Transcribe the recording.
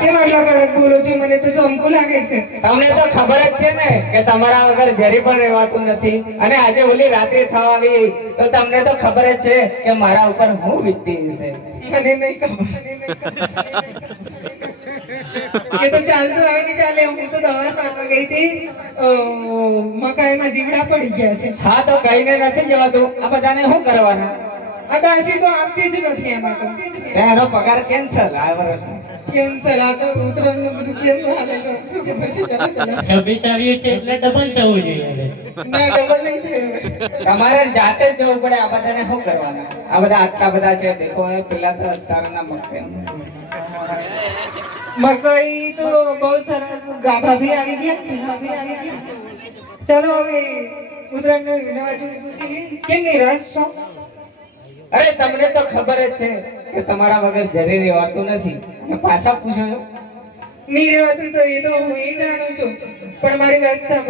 કેમ આટલા કડક બોલો છો? મને તો ચમકુ લાગે છે. તમને તો ખબર જ છે ને કે તમારા વગર જરી પણ રહેવાતું નથી. અને આજે ઓલી રાત્રિ થવા આવી તો તમને તો ખબર જ છે કે મારા ઉપર હું વીતતી છે. મને નહીં ખબર. એ તો ચાલતું આવે ને ચાલે. હું તો દવા સાટવા ગઈ હતી, મકાઈમાં જીવડા પડી ગયા છે. હા તો કહીને નથી જવાતું. આ બધાને શું કરવાના? આ દાસી તો આપતી જ નથી એમાં તો. એનો પગાર કેન્સલ આ વર્ષનો. કેન્સલ. આ તો ઉત્તરાયણનું બધું કેમ હાલે છે? શું કે પછી ચાલો ચાલો. 26 આવ્યું છે એટલે ડબલ થવું જોઈએ હવે. ના ડબલ નહીં થયું. તમારે જાતે જ જવું પડે. આ બધાને શું કરવાના? આ બધા આટલા બધા છે. દેખો પેલા તો અત્યારના મકાઈ તો બહુ સરસ. ગાભા ભી આવી ગયા છે. ચાલો હવે ઉત્તરાયણનું નવા જૂની પૂછી લઈએ. કેમની રસ છો? અરે તમને તો ખબર જ છે કે તમારા વગર જરી રહેવાતું નથી. અને પાછા પૂછો છો નહીં રહેવાતું તો એ તો હું એ જાણું છું, પણ મારી વાત સાંભળો.